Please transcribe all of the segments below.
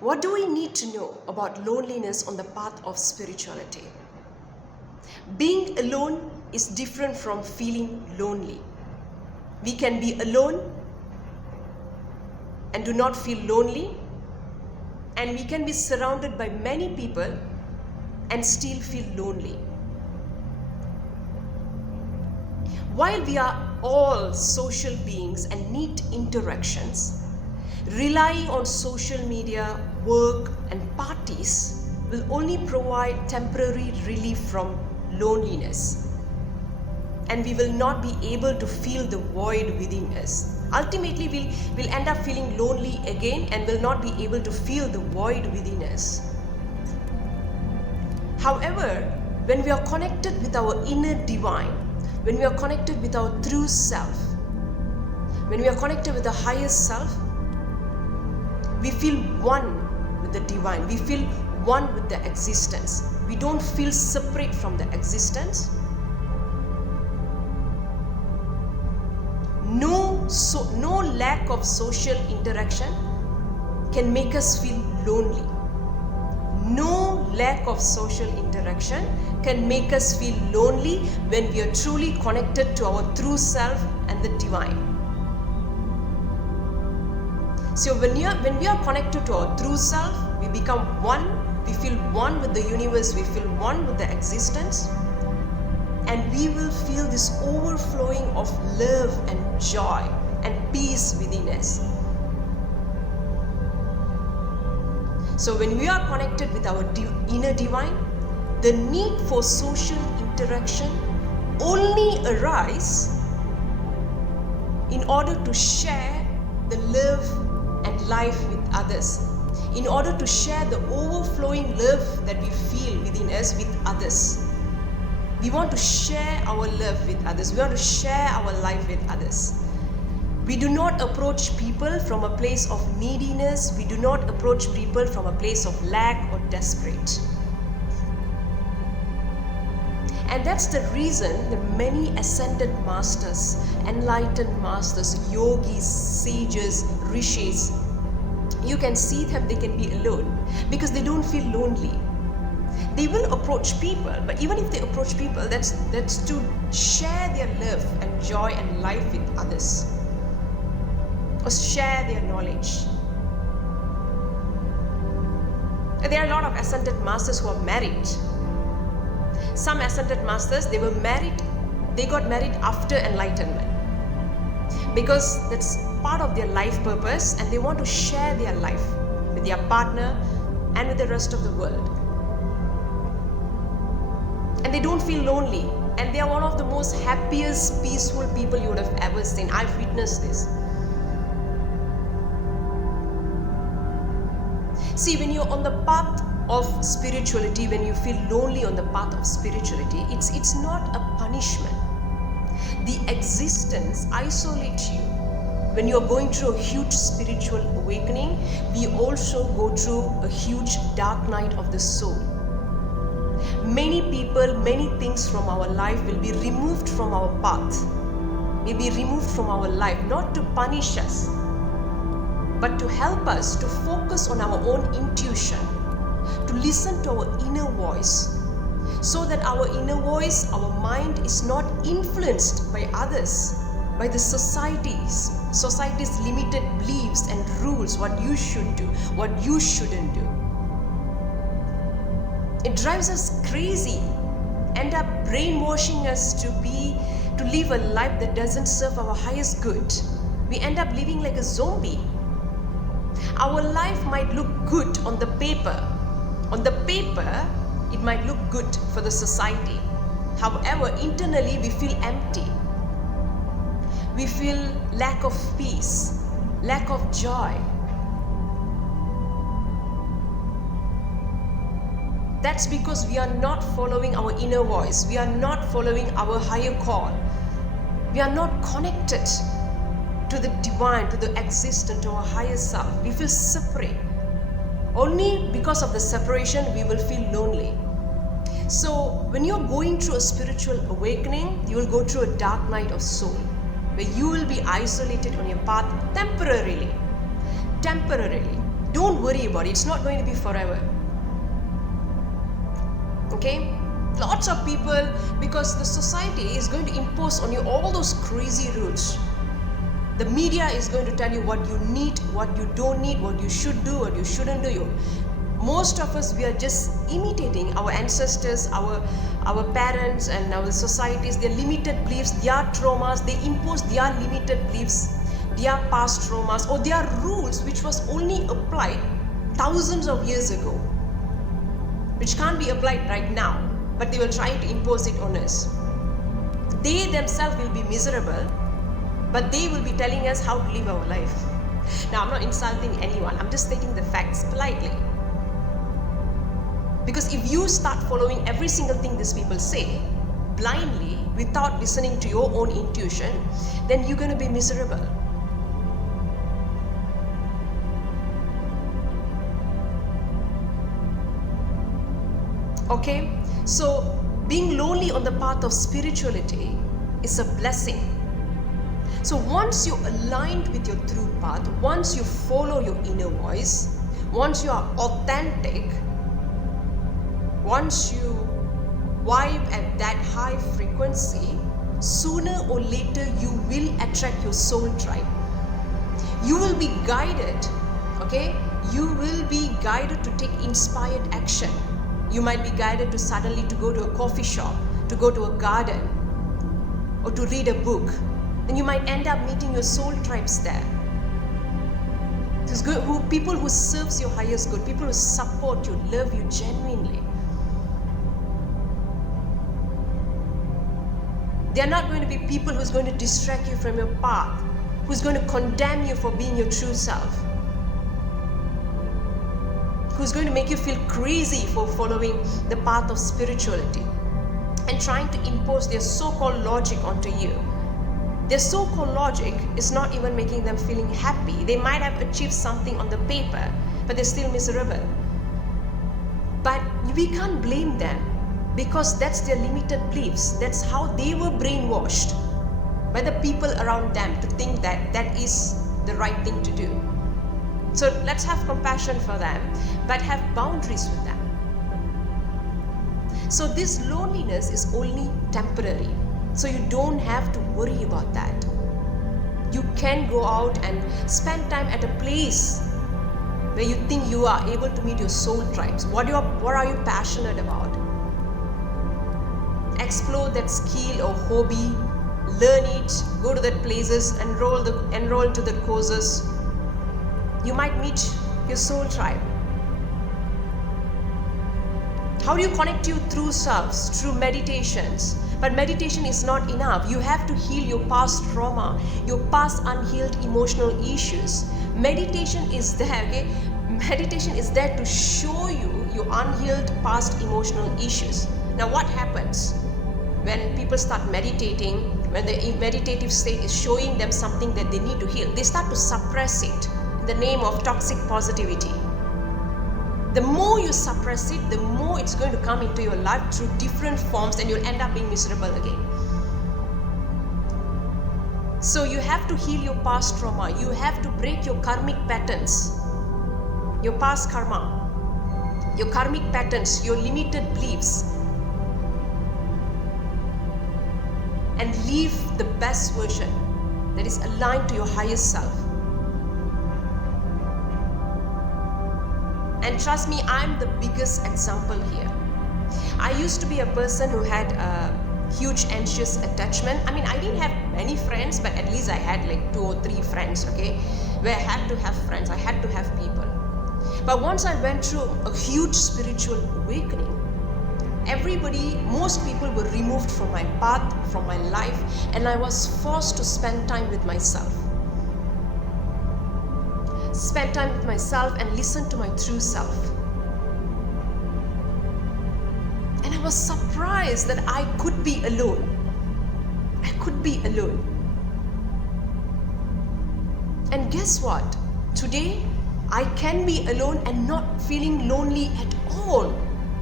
What do we need to know about loneliness on the path of spirituality? Being alone is different from feeling lonely. We can be alone and do not feel lonely, and we can be surrounded by many people and still feel lonely. While we are all social beings and need interactions, relying on social media, work, and parties will only provide temporary relief from loneliness, and we will not be able to feel the void within us. Ultimately, we'll end up feeling lonely again and will not be able to feel the void within us. However, when we are connected with our inner divine, when we are connected with our true self, when we are connected with the highest self, we feel one with the divine. We feel one with the existence. We don't feel separate from the existence. No lack of social interaction can make us feel lonely. No lack of social interaction can make us feel lonely when we are truly connected to our true self and the divine. So when we are connected to our true self, we become one. We feel one with the universe. We feel one with the existence. And we will feel this overflowing of love and joy and peace within us. So when we are connected with our inner divine, the need for social interaction only arises in order to share the love and life with others, in order to share the overflowing love that we feel within us with others. We want to share our love with others. We want to share our life with others. We do not approach people from a place of neediness. We do not approach people from a place of lack or desperate. And that's the reason that many ascended masters, enlightened masters, yogis, sages, rishis, you can see them, they can be alone because they don't feel lonely. They will approach people, but even if they approach people, that's to share their love and joy and life with others, or share their knowledge. There are a lot of ascended masters who are married. Some ascended masters, they got married after enlightenment because that's part of their life purpose, and they want to share their life with their partner and with the rest of the world. And they don't feel lonely, and they are one of the most happiest, peaceful people you would have ever seen. I've witnessed this. See, when you're on the path of spirituality, when you feel lonely on the path of spirituality, it's not a punishment. The existence isolates you. When you're going through a huge spiritual awakening, we also go through a huge dark night of the soul. Many people, many things from our life will be removed from our path, will be removed from our life, not to punish us, but to help us to focus on our own intuition, to listen to our inner voice, so that our inner voice, our mind is not influenced by others, by the society's limited beliefs and rules, what you should do, what you shouldn't do. It drives us crazy, end up brainwashing us to live a life that doesn't serve our highest good. We end up living like a zombie. Our life might look good on the paper. On the paper, it might look good for the society. However, internally we feel empty. We feel lack of peace, lack of joy. That's because we are not following our inner voice. We are not following our higher call. We are not connected to the divine, to the existence, to our higher self. We feel separate. Only because of the separation, we will feel lonely. So when you're going through a spiritual awakening, you will go through a dark night of soul, where you will be isolated on your path temporarily. Don't worry about it. It's not going to be forever. Okay? Lots of people, because the society is going to impose on you all those crazy rules. The media is going to tell you what you need, what you don't need, what you should do, what you shouldn't do. Most of us, we are just imitating our ancestors, our parents and our societies, their limited beliefs, their traumas. They impose their limited beliefs, their past traumas, or their rules which was only applied thousands of years ago, which can't be applied right now, but they will try to impose it on us. They themselves will be miserable, but they will be telling us how to live our life. Now, I'm not insulting anyone, I'm just stating the facts politely. Because if you start following every single thing these people say blindly without listening to your own intuition, then you're going to be miserable. Okay? So, being lonely on the path of spirituality is a blessing. So once you're aligned with your true path, once you follow your inner voice, once you are authentic, once you vibe at that high frequency, sooner or later you will attract your soul tribe. You will be guided, okay? You will be guided to take inspired action. You might be guided to suddenly to go to a coffee shop, to go to a garden, or to read a book. And you might end up meeting your soul tribes there. People who serves your highest good, people who support you, love you genuinely. They are not going to be people who's going to distract you from your path, who's going to condemn you for being your true self, who's going to make you feel crazy for following the path of spirituality and trying to impose their so-called logic onto you. Their so-called logic is not even making them feeling happy. They might have achieved something on the paper, but they're still miserable. But we can't blame them, because that's their limited beliefs. That's how they were brainwashed by the people around them to think that that is the right thing to do. So let's have compassion for them, but have boundaries with them. So this loneliness is only temporary. So you don't have to worry about that. You can go out and spend time at a place where you think you are able to meet your soul tribes. What are you passionate about? Explore that skill or hobby, learn it, go to that places, enroll to the courses. You might meet your soul tribe. How do you connect your true selves? Through meditations. But meditation is not enough. You have to heal your past trauma, your past unhealed emotional issues. Meditation is there, okay? Meditation is there to show you your unhealed past emotional issues. Now what happens when people start meditating, when the meditative state is showing them something that they need to heal? They start to suppress it in the name of toxic positivity. The more you suppress it, the more it's going to come into your life through different forms, and you'll end up being miserable again. So you have to heal your past trauma. You have to break your karmic patterns, your past karma, your karmic patterns, your limited beliefs, and live the best version that is aligned to your highest self. And trust me, I'm the biggest example here. I used to be a person who had a huge anxious attachment. I mean, I didn't have many friends, but at least I had like 2 or 3 friends, okay? Where I had to have friends, I had to have people. But once I went through a huge spiritual awakening, most people were removed from my path, from my life, and I was forced to spend time with myself. Spend time with myself and listen to my true self. And I was surprised that I could be alone. I could be alone. And guess what? Today, I can be alone and not feeling lonely at all.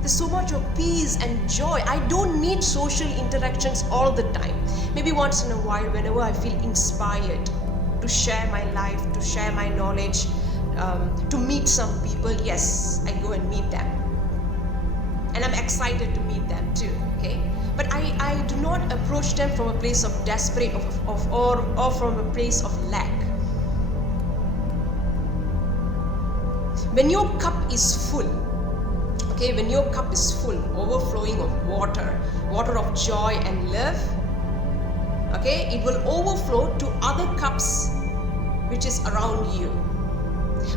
There's so much of peace and joy. I don't need social interactions all the time. Maybe once in a while, whenever I feel inspired to share my life, to share my knowledge, to meet some people. Yes, I go and meet them, and I'm excited to meet them too. Okay, but I do not approach them from a place of desperate or from a place of lack. When your cup is full, okay, when your cup is full, overflowing of water of joy and love, okay, it will overflow to other cups which is around you.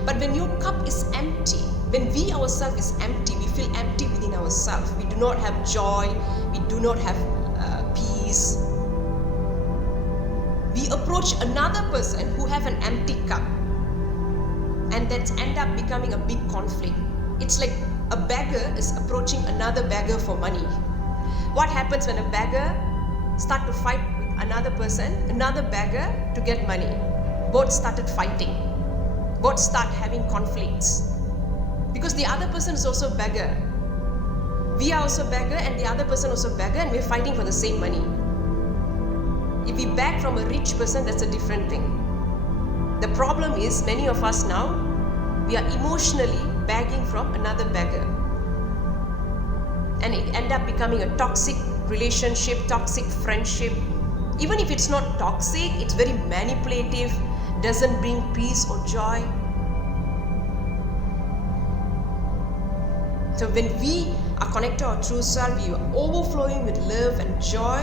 But when your cup is empty, when we ourselves is empty, we feel empty within ourselves. We do not have joy, we do not have peace. We approach another person who have an empty cup, and that end up becoming a big conflict. It's like a beggar is approaching another beggar for money. What happens when a beggar start to fight with another person, another beggar, to get money? Both started fighting. Both start having conflicts. Because the other person is also a beggar. We are also a beggar, and the other person also a beggar, and we're fighting for the same money. If we beg from a rich person, that's a different thing. The problem is, many of us now, we are emotionally begging from another beggar. And it end up becoming a toxic relationship, toxic friendship. Even if it's not toxic, it's very manipulative, doesn't bring peace or joy. So when we are connected to our true self, we are overflowing with love and joy.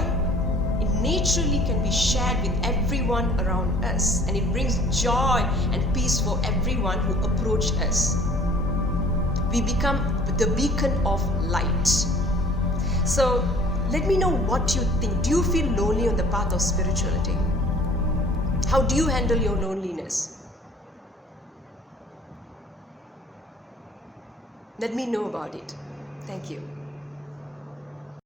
It naturally can be shared with everyone around us, and it brings joy and peace for everyone who approach us. We become the beacon of light. So let me know what you think. Do you feel lonely on the path of spirituality? How do you handle your loneliness? Let me know about it. Thank you.